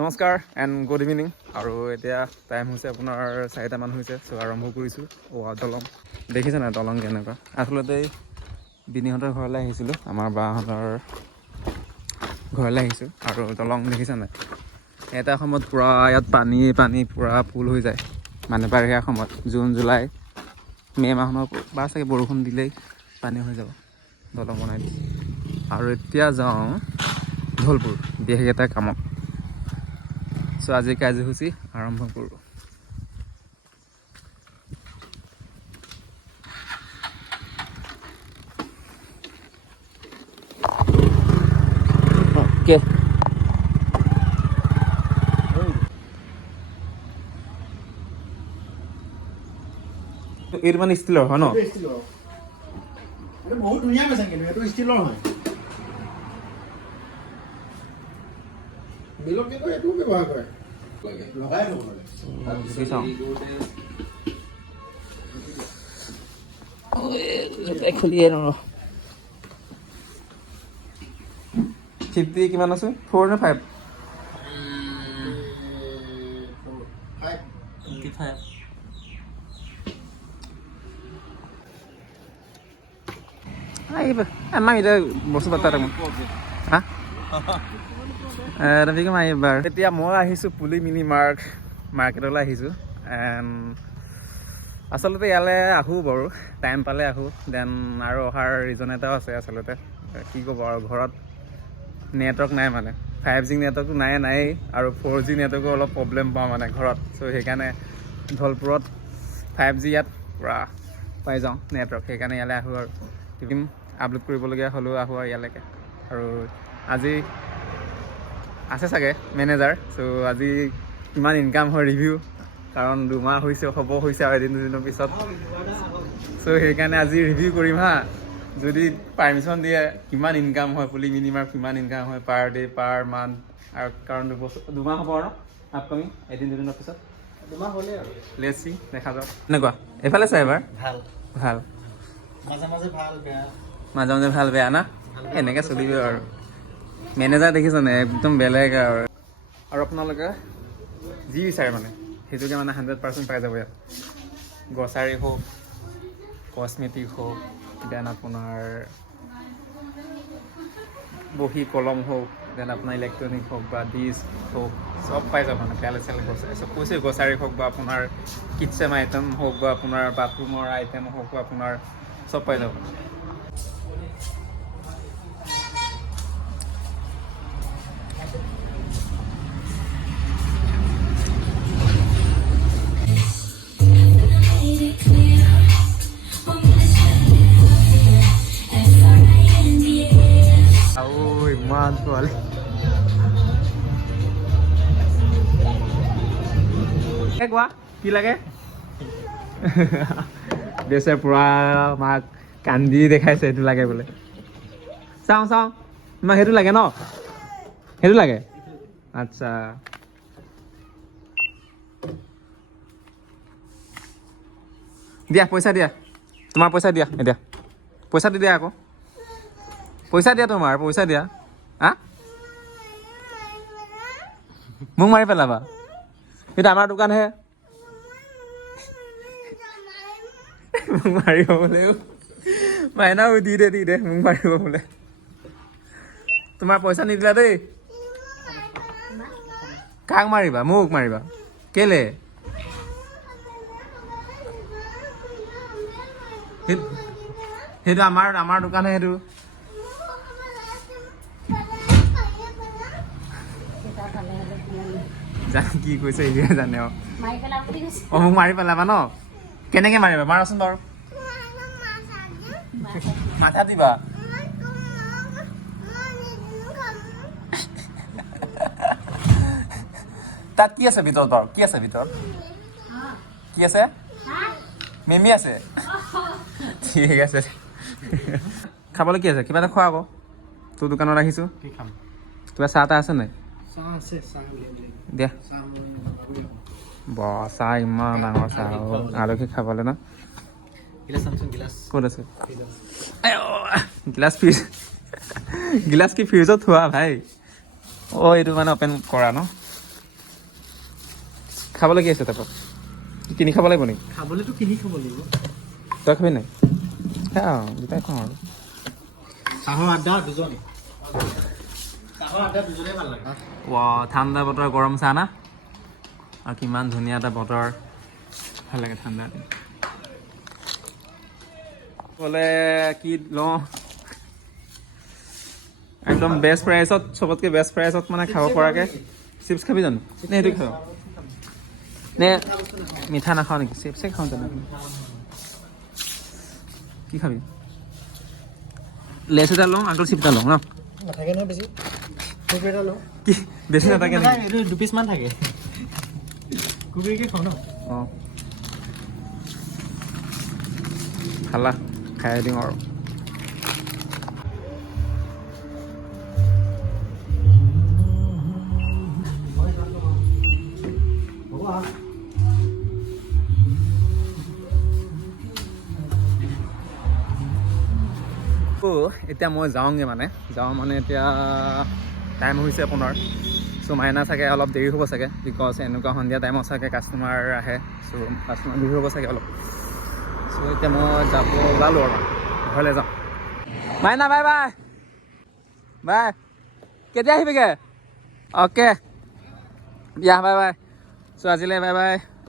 নমস্কাৰ and good evening. আৰু এতিয়া টাইম হৈছে আপোনাৰ 4টামান হৈছে। চ' আৰম্ভ কৰিছোঁ। দলং দেখিছে নাই দলং কেনেকুৱা? আচলতে বিনিহঁতৰ ঘৰলৈ আহিছিলোঁ, আমাৰ বাহঁতৰ ঘৰলৈ আহিছোঁ। আৰু দলং দেখিছে নাই? এটা সময়ত পূৰা ইয়াত পানী পূৰা ফুল হৈ যায়, মানে বাৰিষা সময়ত জুন জুলাই মে' মাহৰ বা চাগে বৰষুণ দিলেই পানী হৈ যাব। দলং বনাই দিছে। আৰু এতিয়া যাওঁ ঢলপুৰ বিশেষ এটা কামত। চ' আজি কাৰ্যসূচী আৰম্ভ কৰোঁ। অ'কে, এইটো মানে ষ্টিলৰ হয় ন? বহুত ধুনীয়া মেচিন, কিন্তু এইটো ষ্টিলৰ হয়। বিলত কিন্তু এইটোও ব্যৱহাৰ কৰে, লগাই থ'ব লাগে। খুলিয়ে ন 50 কিমান আছে? 4 নে 5? 25। emang itu বস্তু পাতা দেখোন হা ৰবিকে মাৰি এবাৰ। এতিয়া মই আহিছোঁ পুলি মিনি মাৰ্কেটলৈ আহিছোঁ। আচলতে ইয়ালৈ আহোঁ বাৰু, টাইম পালে আহোঁ। দেন আৰু অহাৰ ৰিজন এটাও আছে। আচলতে কি ক'ব আৰু, ঘৰত নেটৱৰ্ক নাই, মানে 5G নেটৱৰ্কটো নায়েই, আৰু 4G নেটৱৰ্কো অলপ প্ৰব্লেম পাওঁ মানে ঘৰত। চ' সেইকাৰণে ঢলপুৰত 5G ইয়াত পূৰা পাই যাওঁ নেটৱৰ্ক, সেইকাৰণে ইয়ালৈ আহোঁ। আৰু ফিল্ম আপলোড কৰিবলগীয়া হ'লেও আহোঁ আৰু ইয়ালৈকে। আৰু আজি আছে চাগে মেনেজাৰ। চ' আজি কিমান ইনকাম হয় ৰিভিউ, কাৰণ 2 মাহ হৈছে আৰু এদিন দুদিনৰ পিছত। চ' সেইকাৰণে আজি ৰিভিউ কৰিম হা, যদি পাৰ্মিশ্যন দিয়ে কিমান ইনকাম হয়, পুলি মিনিমাম কিমান ইনকাম হয় পাৰ ডে' পাৰ মান্থ। আৰু কাৰণ 2 মাহ হ'ব আৰু আপকামিং এদিন দুদিনৰ পিছত 2 মাহ হ'লেই আৰু লেটছি দেখা যাওক। এনেকুৱা এইফালে চাই এবাৰ ভাল মাজে মাজে ভাল বেয়া না, এনেকৈ চলিব আৰু। মেনেজাৰ দেখিছেনে একদম বেলেগ আৰু আপোনালোকে যি বিচাৰে মানে সেইটোকে মানে 100% পাই যাব ইয়াত। গ্ৰচাৰী হওক, কচমেটিক হওক, দেন আপোনাৰ বহী কলম হওক, দেন আপোনাৰ ইলেক্ট্ৰনিক হওক বা ডিছ হওক, চব পাই যাব মানে। তেল গ্ৰচাৰী চব কৈছে, গ্ৰচাৰী হওক বা আপোনাৰ কিটচেন আইটেম হওক বা আপোনাৰ বাথৰুমৰ আইটেম হওক বা আপোনাৰ চব পাই যাব। ইমান ছোৱালী কোৱা কি লাগে দেশে পুৰা মাক কান্দি দেখাইছে, সেইটো লাগে বোলে। চাওঁ তোমাক সেইটো লাগে ন? সেইটো লাগে, আচ্ছা। দিয়া পইচা দিয়া, তোমাৰ পইচা দিয়া। এতিয়া পইচা দি দিয়া আকৌ, পইচা দিয়া, তোমাৰ পইচা দিয়া। হা মোক মাৰি পেলাবা? সেইটো আমাৰ দোকানহে, মোক মাৰিব বোলে। মাইনাও দি দে মোক মাৰিব বোলে। তোমাৰ পইচা নিদিলা দেই। কাক মাৰিবা? মোক মাৰিবা কেলে? সেইটো আমাৰ দোকানহে সেইটো। জানো কি কৈছে এতিয়া জানে আৰু। মোক মাৰি পেলাবা ন? কেনেকে মাৰিবা মাৰাচোন বাৰু। মাথা দিবা? তাত কি আছে ভিতৰত বাৰু? কি আছে ভিতৰত? কি আছে? মেমি আছে? ঠিক আছে। খাবলৈ কি আছে? কিবা এটা খোৱা আকৌ, তোৰ দোকানত আহিছোঁ। কিবা চাহ তাহ আছে নাই? দিয়া। চাহ ইমান ডাঙৰ চাহ আলহী খাবলৈ ন? ক'ত আছে গিলাচ? কি ফ্ৰিজত থোৱা ভাই? এইটো মানে অ'পেন কৰা ন? খাবলৈ কি আছে তাৰপৰা কিনি খাব লাগিব নেকি খাবলৈতো কিনি খাব লাগিব তই খাবি নাই দুটাই খাওঁ আৰু চাহৰ আড্ডা দুজনে চাহৰ আড্ডা দুজনে ভাল লাগে ঠাণ্ডা বতৰ গৰম চাহ না আৰু কিমান ধুনীয়া এটা বতৰ ভাল লাগে ঠাণ্ডা ক'লে কি লওঁ একদম বেষ্ট প্ৰাইচত চবতকৈ বেষ্ট প্ৰাইচত মানে খাব পৰাকৈ চিপছ খাবি জানো নে সেইটো খাওঁ নে মিঠা নাখাওঁ নেকি চিপছে খাওঁ তেনেহ'লে কি খাবি লেচ এটা লওঁ আংকল চিপ এটা লওঁ ন নাথাকে নহয় বেছি কুকুৰ লওঁ কি বেছি নাথাকে নেকি এইটো 2 পিচমান থাকে কুকুৰকে খাওঁ ন অঁ খালা খাই দিওঁ আৰু এতিয়া মই যাওঁগৈ যাওঁ মানে এতিয়া টাইম হৈছে আপোনাৰ চ' মাইনা চাগে অলপ দেৰি হ'ব চাগে বিকজ এনেকুৱা সন্ধিয়া টাইমত চাগে কাষ্টমাৰ আহে চ' কাষ্টমাৰ ভিৰ হ'ব চাগে অলপ চ' এতিয়া মই যাব ওলালোঁ আৰু ঘৰলৈ যাওঁ মাইনা বাই বাই বাই কেতিয়া আহিবিগৈ অ'কে দিয়া বাই বাই চ' আজিলৈ বাই বাই